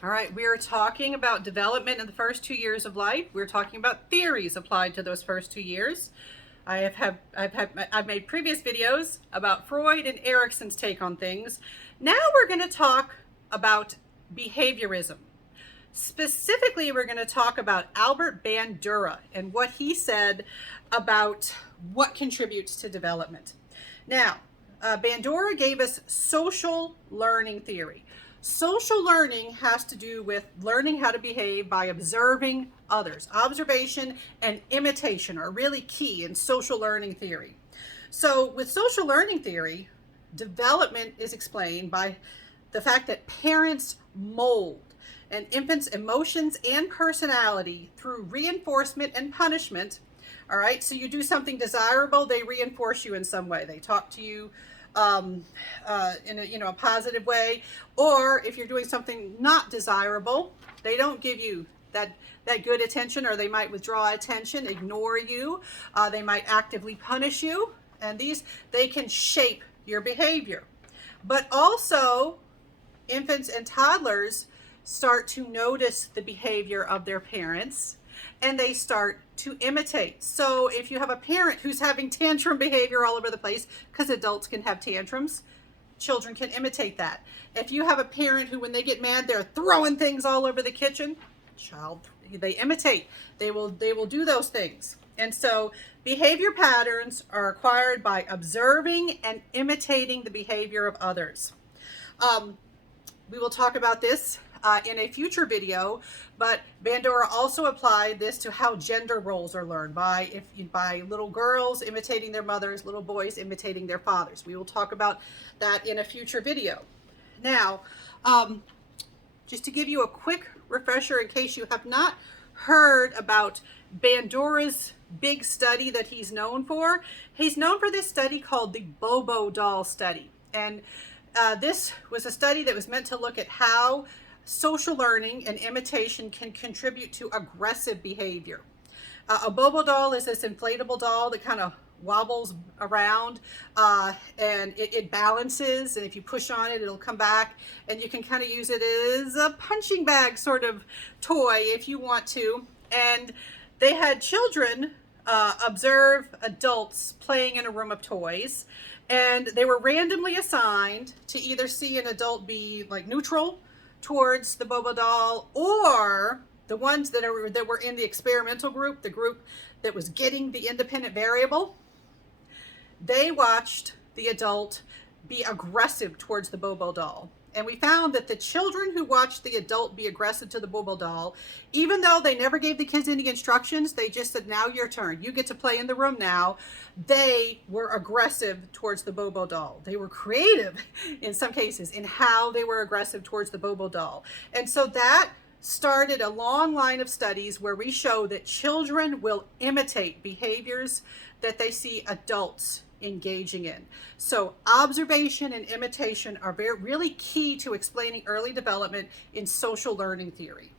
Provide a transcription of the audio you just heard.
All right, we are talking about development in the first 2 years of life. We're talking about theories applied to those first 2 years. I've made previous videos about Freud and Erikson's take on things. Now we're going to talk about behaviorism. Specifically, we're going to talk about Albert Bandura and what he said about what contributes to development. Now, Bandura gave us social learning theory. Social learning has to do with learning how to behave by observing others. Observation and imitation are really key in social learning theory. So with social learning theory, development is explained by the fact that parents mold an infant's emotions and personality through reinforcement and punishment. All right, so you do something desirable, they reinforce you in some way. They talk to you in a positive way, or if you're doing something not desirable, they don't give you that good attention, or they might withdraw attention, ignore you. They might actively punish you, and they can shape your behavior. But also, infants and toddlers start to notice the behavior of their parents, and they start to imitate. So if you have a parent who's having tantrum behavior all over the place, because adults can have tantrums, children can imitate that. If you have a parent who, when they get mad, they're throwing things all over the kitchen, they imitate. They will do those things. And so behavior patterns are acquired by observing and imitating the behavior of others. We will talk about this in a future video, but Bandura also applied this to how gender roles are learned by little girls imitating their mothers, little boys imitating their fathers. We will talk about that in a future video. Now, just to give you a quick refresher in case you have not heard about Bandura's big study that he's known for. He's known for this study called the Bobo doll study. And this was a study that was meant to look at how social learning and imitation can contribute to aggressive behavior. A Bobo doll is this inflatable doll that kind of wobbles around and it balances, and if you push on it, it'll come back, and you can kind of use it as a punching bag sort of toy if you want to. And they had children observe adults playing in a room of toys, and they were randomly assigned to either see an adult be like neutral towards the Bobo doll, or the ones that were in the experimental group, the group that was getting the independent variable, they watched the adult be aggressive towards the Bobo doll. And we found that the children who watched the adult be aggressive to the Bobo doll, even though they never gave the kids any instructions, they just said, now your turn, you get to play in the room now, they were aggressive towards the Bobo doll. They were creative in some cases in how they were aggressive towards the Bobo doll. And so that started a long line of studies where we show that children will imitate behaviors that they see adults engaging in. So observation and imitation are really key to explaining early development in social learning theory.